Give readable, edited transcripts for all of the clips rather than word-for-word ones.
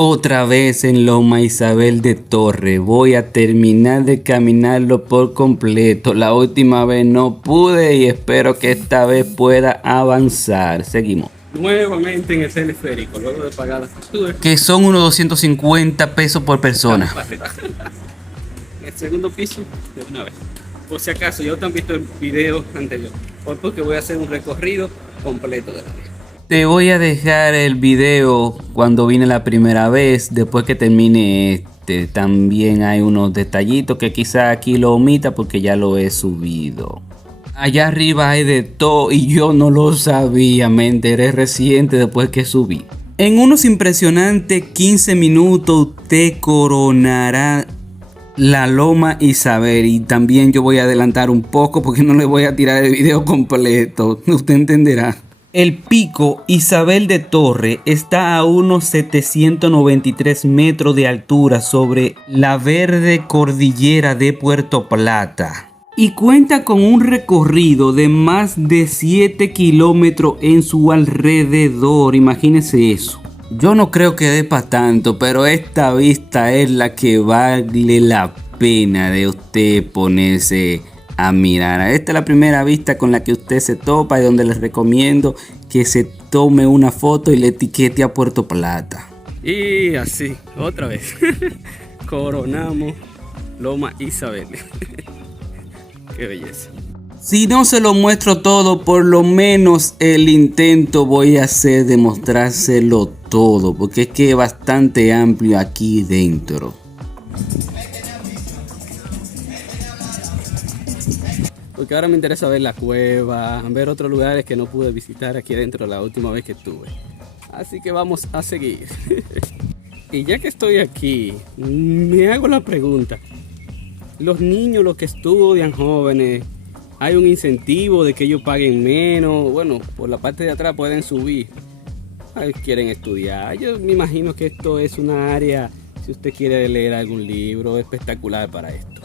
Otra vez en Loma Isabel de Torre. Voy a terminar de caminarlo por completo. La última vez no pude y espero que esta vez pueda avanzar. Seguimos. Nuevamente en el teleférico, luego de pagar la factura. Que son unos 250 pesos por persona. El segundo piso de una vez. Por si acaso, ya te han visto el video anterior. Porque voy a hacer un recorrido completo de la vía. Te voy a dejar el video cuando vine la primera vez, después que termine este. También hay unos detallitos que quizá aquí lo omita porque ya lo he subido. Allá arriba hay de todo y yo no lo sabía, me enteré reciente después que subí. En unos impresionantes 15 minutos usted coronará la Loma Isabel, y también yo voy a adelantar un poco porque no le voy a tirar el video completo, usted entenderá. El pico Isabel de Torre está a unos 793 metros de altura sobre la verde cordillera de Puerto Plata y cuenta con un recorrido de más de 7 kilómetros en su alrededor. Imagínense eso. Yo no creo que dé para tanto, pero esta vista es la que vale la pena de usted ponerse a mirar. Esta es la primera vista con la que usted se topa y donde les recomiendo que se tome una foto y le etiquete a Puerto Plata. Y así, otra vez, coronamos Loma Isabel. Qué belleza. Si no se lo muestro todo, por lo menos el intento voy a hacer de mostrárselo todo, porque es que es bastante amplio aquí dentro. Porque ahora me interesa ver la cueva, ver otros lugares que no pude visitar aquí adentro la última vez que estuve. Así que vamos a seguir. Y ya que estoy aquí, me hago la pregunta. Los niños, los que estudian jóvenes, ¿hay un incentivo de que ellos paguen menos? Bueno, por la parte de atrás pueden subir. Quieren estudiar. Yo me imagino que esto es una área, si usted quiere leer algún libro, espectacular para esto.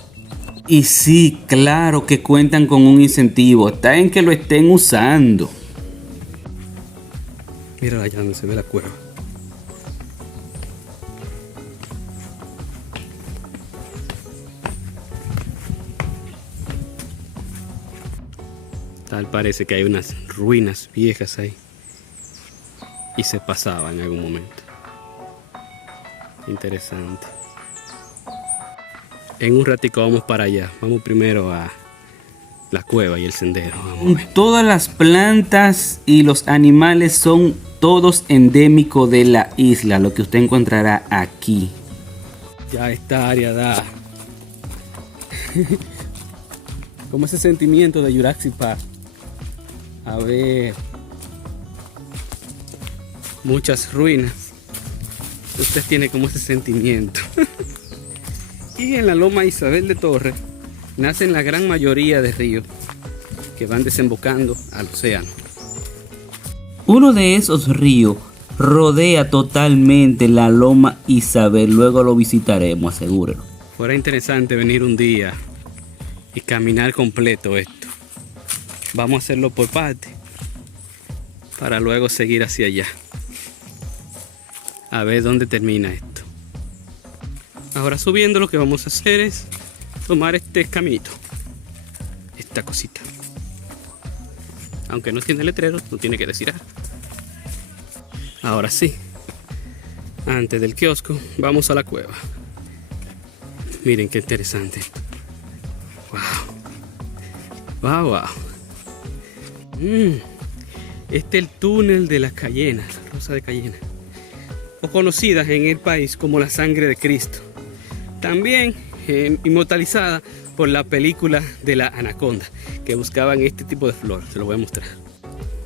Y sí, claro que cuentan con un incentivo, está en que lo estén usando. Mira allá donde se ve la cueva. Tal parece que hay unas ruinas viejas ahí. Y se pasaba en algún momento. Interesante. En un ratico vamos para allá. Vamos primero a la cueva y el sendero. Todas las plantas y los animales son todos endémicos de la isla, lo que usted encontrará aquí. Ya esta área da como ese sentimiento de Jurassic Park. A ver, muchas ruinas. Usted tiene como ese sentimiento. Y en la Loma Isabel de Torre nacen la gran mayoría de ríos que van desembocando al océano. Uno de esos ríos rodea totalmente la Loma Isabel. Luego lo visitaremos, asegúrelo. Fuera interesante venir un día y caminar completo esto. Vamos a hacerlo por parte para luego seguir hacia allá. A ver dónde termina esto. Ahora subiendo lo que vamos a hacer es tomar este caminito. Esta cosita. Aunque no tiene letrero, no tiene que decir nada. Ahora sí. Antes del kiosco, vamos a la cueva. Miren qué interesante. Wow. Wow. Este es el túnel de las Cayenas, Rosa de Cayena, o conocidas en el país como la sangre de Cristo. También inmortalizada por la película de la anaconda, que buscaban este tipo de flor. Se lo voy a mostrar.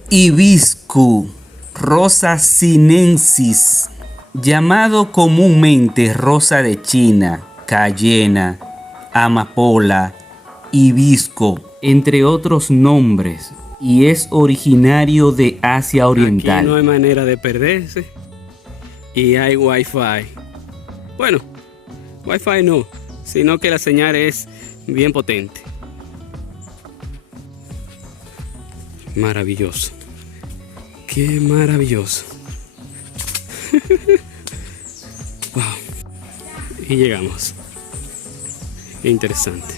Hibisco, Rosa sinensis, llamado comúnmente rosa de China, cayena, amapola, hibisco, entre otros nombres, y es originario de Asia Oriental. Aquí no hay manera de perderse y hay wifi. Bueno, wifi no, sino que la señal es bien potente. Maravilloso. Qué maravilloso. Y llegamos. Interesante.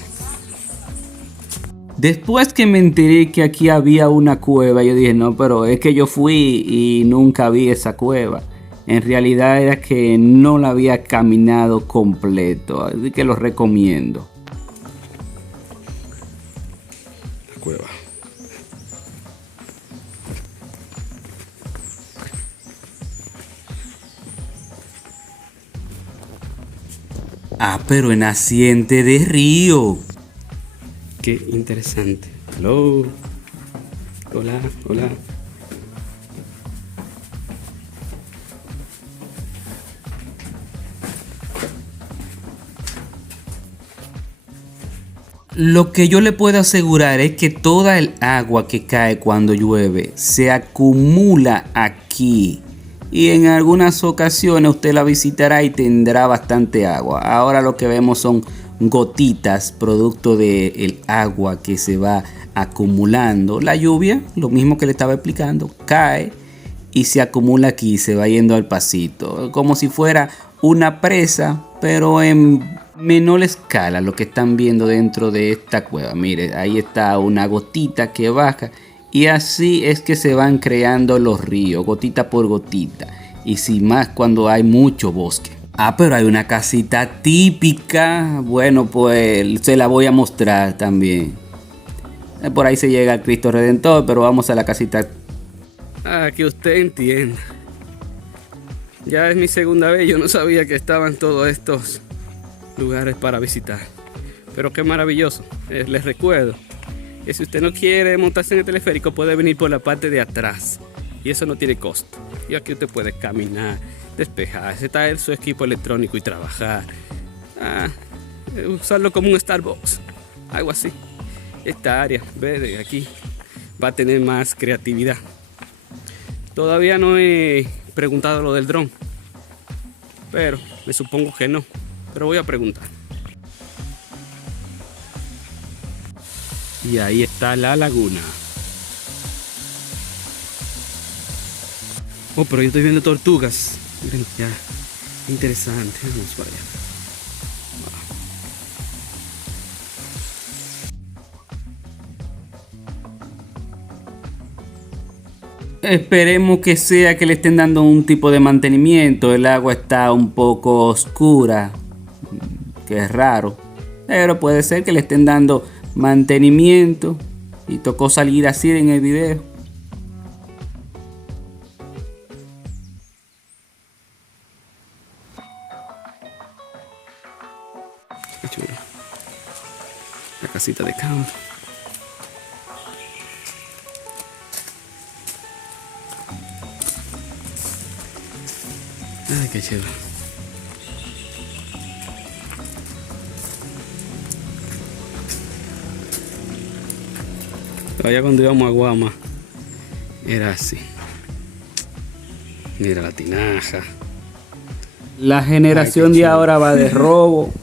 Después que me enteré que aquí había una cueva, yo dije, no, pero es que yo fui y nunca vi esa cueva. En realidad era que no la había caminado completo, así que lo recomiendo. La cueva. Ah, pero en naciente de río. Qué interesante. Hello. Hola, hola. Lo que yo le puedo asegurar es que toda el agua que cae cuando llueve se acumula aquí. Y en algunas ocasiones usted la visitará y tendrá bastante agua. Ahora lo que vemos son gotitas producto del agua que se va acumulando. La lluvia, lo mismo que le estaba explicando, cae y se acumula aquí, se va yendo al pasito. Como si fuera una presa, pero en menor escala lo que están viendo dentro de esta cueva. Mire, ahí está una gotita que baja. Y así es que se van creando los ríos, gotita por gotita. Y sin más cuando hay mucho bosque. Ah, pero hay una casita típica. Bueno, pues se la voy a mostrar también. Por ahí se llega al Cristo Redentor, pero vamos a la casita. Ah, que usted entienda. Ya es mi segunda vez, yo no sabía que estaban todos estos lugares para visitar. Pero qué maravilloso. Les recuerdo que si usted no quiere montarse en el teleférico, puede venir por la parte de atrás. Y eso no tiene costo. Y aquí usted puede caminar, despejarse, traer su equipo electrónico y trabajar. Usarlo como un Starbucks. Algo así. Esta área verde aquí va a tener más creatividad. Todavía no he preguntado lo del dron. Pero me supongo que no. Pero voy a preguntar. Y ahí está la laguna. Oh, pero yo estoy viendo tortugas. Miren ya. Interesante. Vamos para allá. Esperemos que sea que le estén dando un tipo de mantenimiento. El agua está un poco oscura, que es raro. Pero puede ser que le estén dando mantenimiento y tocó salir así en el video. Qué chulo. La casita de campo. Ay, qué chulo. Todavía cuando íbamos a Guama era así. Mira la tinaja. La generación de ahora va de robo,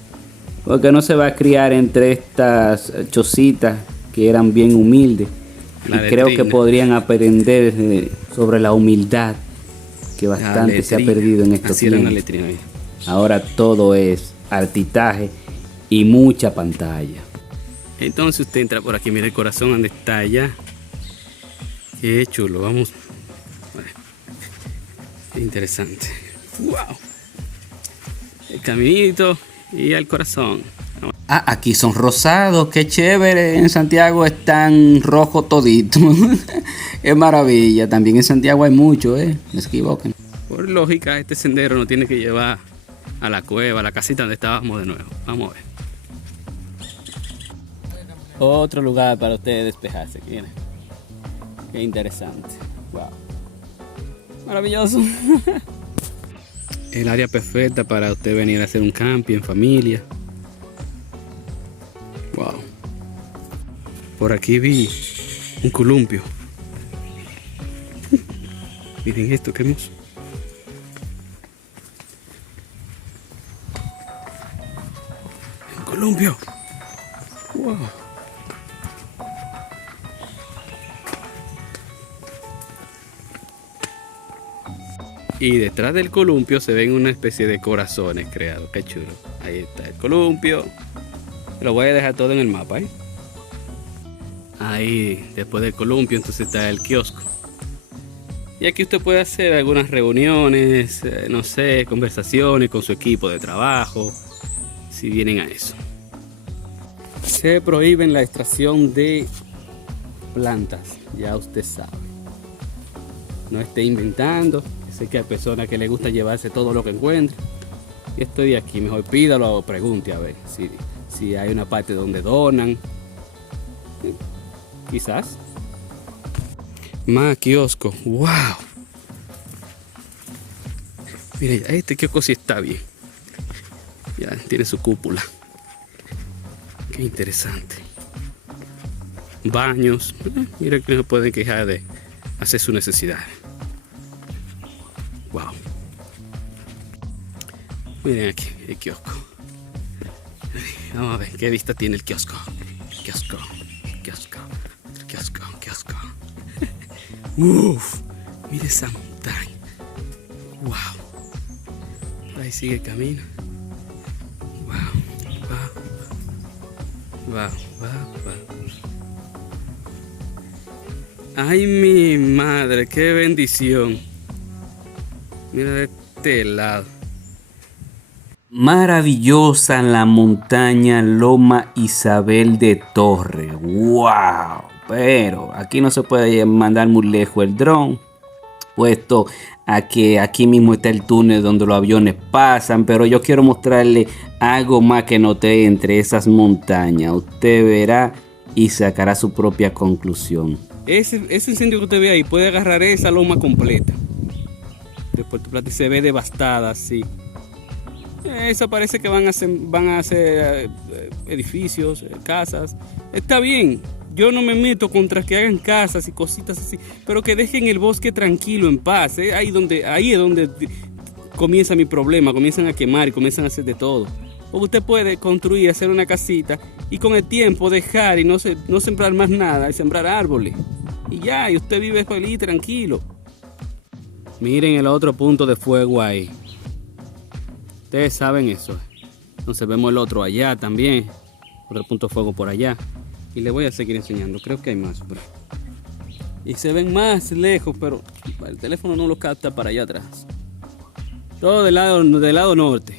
porque no se va a criar entre estas chocitas que eran bien humildes. Y creo que podrían aprender sobre la humildad que bastante se ha perdido en estos tiempos. Ahora todo es artitaje y mucha pantalla. Entonces usted entra por aquí, mira el corazón donde está allá. Qué chulo, vamos. Vale. Interesante. Wow. El caminito y el corazón. Ah, aquí son rosados, qué chévere. En Santiago están rojos toditos. Es maravilla. También en Santiago hay mucho, no se equivoquen. Por lógica, este sendero nos tiene que llevar a la cueva, a la casita donde estábamos de nuevo. Vamos a ver. Otro lugar para ustedes despejarse. Miren. Qué interesante. Wow. Maravilloso. El área perfecta para usted venir a hacer un camping en familia. Wow. Por aquí vi un columpio. Miren esto, qué hermoso. Un columpio. Wow. Y detrás del columpio se ven una especie de corazones creados. Qué chulo. Ahí está el columpio. Lo voy a dejar todo en el mapa, ¿eh? Ahí, después del columpio, entonces está el kiosco. Y aquí usted puede hacer algunas reuniones, no sé, conversaciones con su equipo de trabajo, si vienen a eso. Se prohíbe la extracción de plantas, ya usted sabe. No esté inventando. Sé que hay personas que les gusta llevarse todo lo que encuentren. Y estoy aquí, mejor pídalo o pregunte a ver si hay una parte donde donan. Quizás. Más kiosco. ¡Wow! Mire, este kiosco sí está bien. Ya tiene su cúpula. Qué interesante. Baños. Mira que no se pueden quejar de hacer sus necesidades. Wow. Miren aquí el kiosco. Vamos a ver qué vista tiene el kiosco. Kiosco. Uf, mire esa montaña. Wow. Por ahí sigue el camino. Wow. Ay, mi madre, qué bendición. Mira de este lado. Maravillosa la montaña Loma Isabel de Torre. ¡Wow! Pero aquí no se puede mandar muy lejos el dron, puesto a que aquí mismo está el túnel donde los aviones pasan. Pero yo quiero mostrarle algo más que noté entre esas montañas. Usted verá y sacará su propia conclusión. Ese incendio que usted ve ahí puede agarrar esa loma completa de Puerto Plata y se ve devastada así. Eso parece que van a hacer edificios, casas. Está bien, yo no me meto contra que hagan casas y cositas así, pero que dejen el bosque tranquilo, en paz. Ahí es donde comienza mi problema. Comienzan a quemar y comienzan a hacer de todo. O usted puede construir, hacer una casita y con el tiempo dejar y no sembrar más nada, y sembrar árboles. Y ya, y usted vive feliz, tranquilo. Miren el otro punto de fuego ahí. Ustedes saben eso. Entonces vemos el otro allá también. Otro punto de fuego por allá. Y les voy a seguir enseñando. Creo que hay más. Y se ven más lejos, pero el teléfono no lo capta para allá atrás. Todo del lado norte.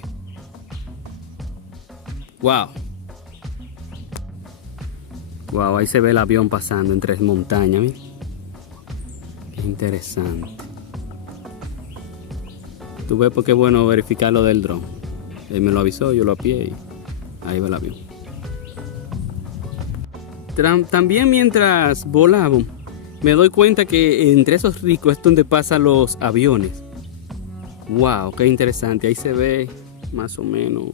Wow. Wow, ahí se ve el avión pasando entre las montañas. ¿Ven? Qué interesante. Tú ves porque es bueno verificar lo del dron. Él me lo avisó, yo lo apié y ahí va el avión. También mientras volaba, me doy cuenta que entre esos ricos es donde pasan los aviones. Wow, qué interesante. Ahí se ve más o menos.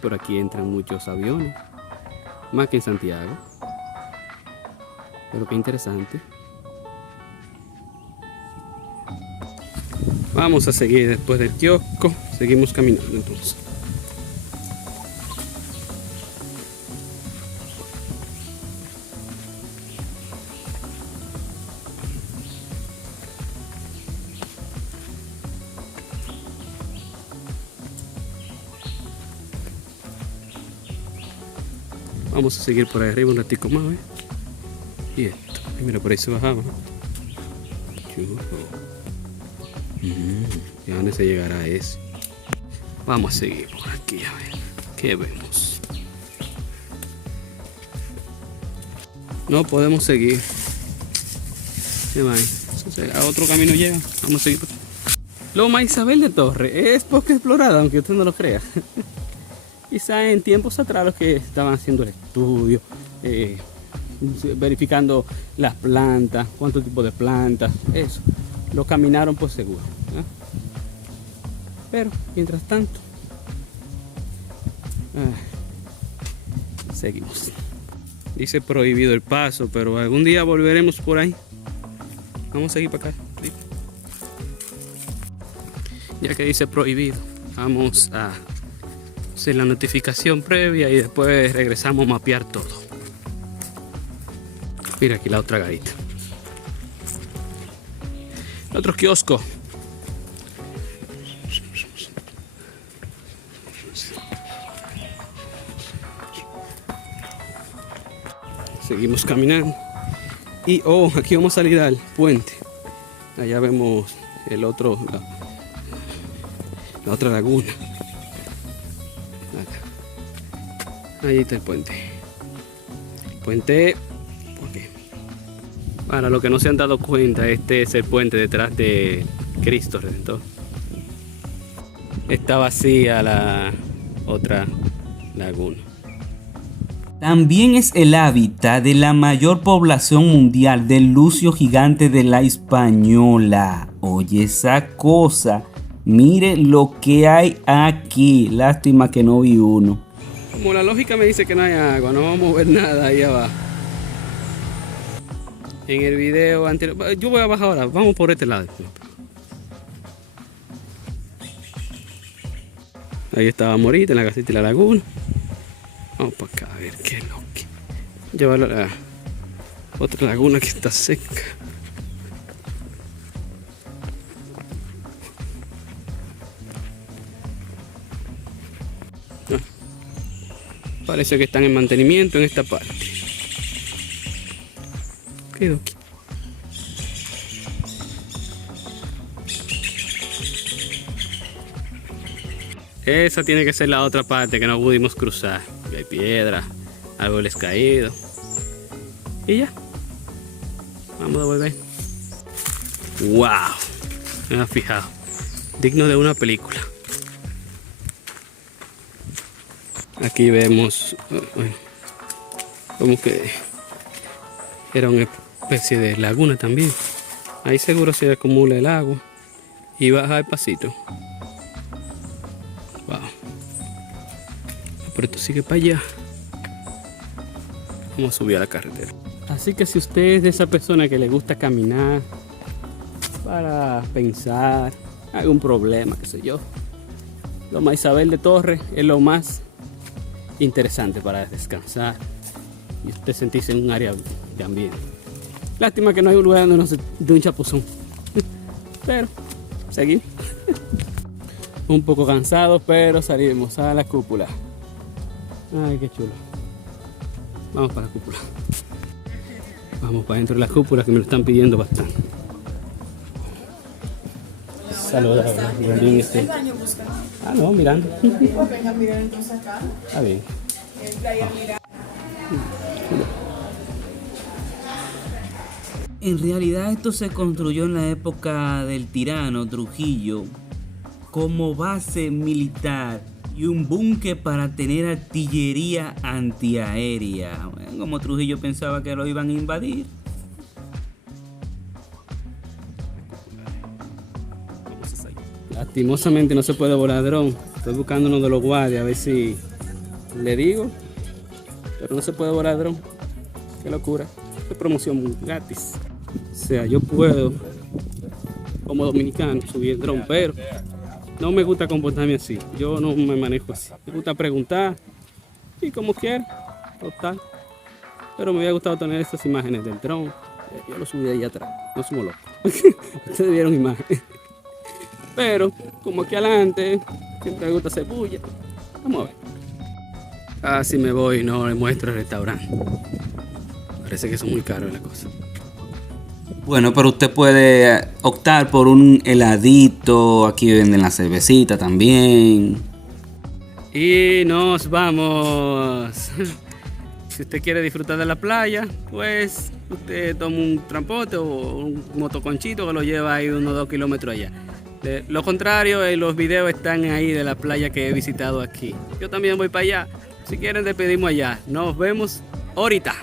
Por aquí entran muchos aviones. Más que en Santiago. Pero qué interesante. Vamos a seguir después del kiosco. Seguimos caminando entonces. Vamos a seguir por ahí arriba un ratico más, ¿eh? Y esto. Y mira, por ahí se bajaba. ¿Y a dónde se llegará ese? Vamos a seguir por aquí a ver qué vemos. No podemos seguir. ¿Qué va? A otro camino llega. Vamos a seguir por aquí. Loma Isabel de Torre es poco explorada, aunque usted no lo crea. Quizá en tiempos atrás los que estaban haciendo el estudio, verificando las plantas, cuántos tipos de plantas, eso, lo caminaron por seguro. Pero mientras tanto, seguimos. Dice prohibido el paso, pero algún día volveremos por ahí. Vamos a seguir para acá. Ya que dice prohibido, vamos a hacer la notificación previa y después regresamos a mapear todo. Mira aquí la otra garita. Otro kiosco. Seguimos caminando. Y aquí vamos a salir al puente. Allá vemos el otro, la otra laguna. Acá. Ahí está el puente. El puente, okay. Para los que no se han dado cuenta, este es el puente detrás de Cristo Redentor. Está vacía la otra laguna. También es el hábitat de la mayor población mundial del lucio gigante de la Hispaniola. Oye esa cosa, mire lo que hay aquí. Lástima que no vi uno. Como la lógica me dice que no hay agua, no vamos a ver nada ahí abajo. En el video anterior, yo voy a bajar ahora, vamos por este lado. Ahí estaba Morita en la casita de la laguna. Vamos para acá a ver qué es lo que. Llevarlo a la otra laguna que está seca. Parece que están en mantenimiento en esta parte. ¿Qué aquí? Esa tiene que ser la otra parte que no pudimos cruzar. Hay piedras, árboles caídos. Y ya. Vamos a volver. ¡Wow! Me ha fijado. Digno de una película. Aquí vemos, bueno, como que era una especie de laguna también. Ahí seguro se acumula el agua y baja despacito. Wow. Pero esto sigue para allá. Vamos a subir a la carretera. Así que si usted es de esa persona que le gusta caminar para pensar, algún problema, qué sé yo, Loma Isabel de Torres es lo más interesante para descansar y usted sentirse en un área de ambiente. Lástima que no hay un lugar donde no se dé un chapuzón. Pero seguimos. Un poco cansados, pero salimos a la cúpula. Ay, qué chulo. Vamos para la cúpula. Vamos para dentro de la cúpula que me lo están pidiendo bastante. Saludos. Ah, no, mirando. Venga, mirar entonces acá. Está bien. Entra ahí a mirar. En realidad esto se construyó en la época del tirano Trujillo como base militar y un búnker para tener artillería antiaérea. Bueno, como Trujillo pensaba que lo iban a invadir. Lastimosamente no se puede volar dron. Estoy buscando uno de los guardias a ver si le digo. Pero no se puede volar dron. Qué locura. Es promoción gratis. O sea, yo puedo, como dominicano, subir el dron, pero no me gusta comportarme así. Yo no me manejo así. Me gusta preguntar y como quiera, total. Pero me hubiera gustado tener estas imágenes del dron. Yo lo subí ahí atrás. No somos locos. Ustedes vieron imágenes. Pero, como aquí adelante, siempre me gusta hacer bulla. Vamos a ver. Casi me voy y no le muestro el restaurante. Parece que son muy caros las cosas. Bueno, pero usted puede optar por un heladito. Aquí venden la cervecita también. Y nos vamos. Si usted quiere disfrutar de la playa, pues usted toma un transporte o un motoconchito que lo lleva ahí unos 2 kilómetros allá. De lo contrario, los videos están ahí de la playa que he visitado aquí. Yo también voy para allá. Si quieren, despedimos allá. Nos vemos ahorita.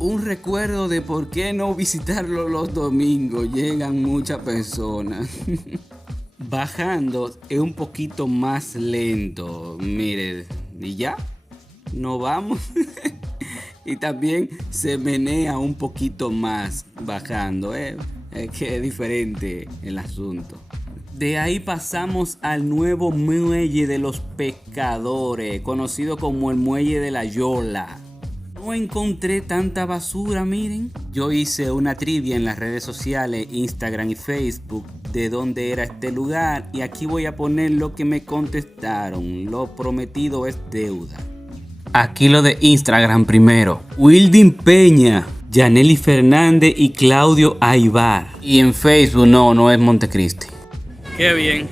Un recuerdo de por qué no visitarlo los domingos. Llegan muchas personas. Bajando es un poquito más lento. Mire, y ya, no vamos. Y también se menea un poquito más bajando. Es que es diferente el asunto. De ahí pasamos al nuevo muelle de los pescadores, conocido como el muelle de la Yola. No encontré tanta basura, miren. Yo hice una trivia en las redes sociales, Instagram y Facebook, de dónde era este lugar. Y aquí voy a poner lo que me contestaron. Lo prometido es deuda. Aquí lo de Instagram primero. Wildin Peña, Yaneli Fernández y Claudio Aybar. Y en Facebook no es Montecristi. Qué bien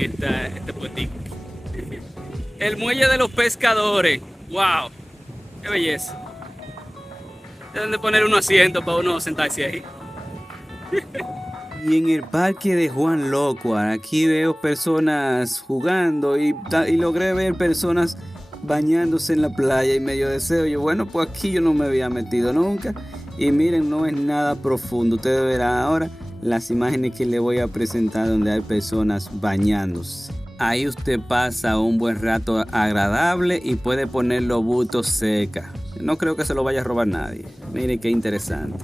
está este puestico. El muelle de los pescadores. ¡Wow! ¡Qué belleza! Deben de poner un asiento para uno sentarse ahí. Y en el parque de Juan Locuar, aquí veo personas jugando y logré ver personas bañándose en la playa y medio deseo. Yo, bueno, pues aquí yo no me había metido nunca. Y miren, no es nada profundo. Ustedes verán ahora las imágenes que les voy a presentar donde hay personas bañándose. Ahí usted pasa un buen rato agradable y puede poner los butos secas. No creo que se lo vaya a robar nadie. Miren qué interesante.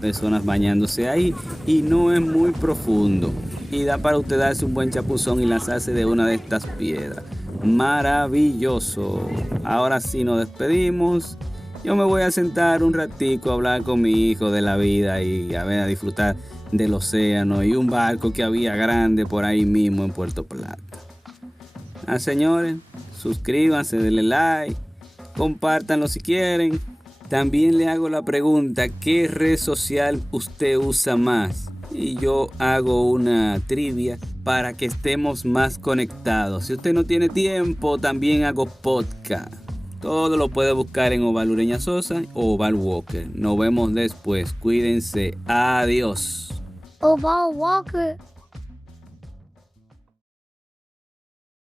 Personas bañándose ahí y no es muy profundo. Y da para usted darse un buen chapuzón y lanzarse de una de estas piedras. Maravilloso. Ahora sí nos despedimos. Yo me voy a sentar un ratico a hablar con mi hijo de la vida y a disfrutar del océano y un barco que había grande por ahí mismo en Puerto Plata. Señores, suscríbanse, denle like, compártanlo si quieren. También le hago la pregunta, ¿qué red social usted usa más? Y yo hago una trivia para que estemos más conectados. Si usted no tiene tiempo, también hago podcast. Todo lo puede buscar en Oval Ureña Sosa o Oval Walker. Nos vemos después. Cuídense. Adiós. Oval Walker.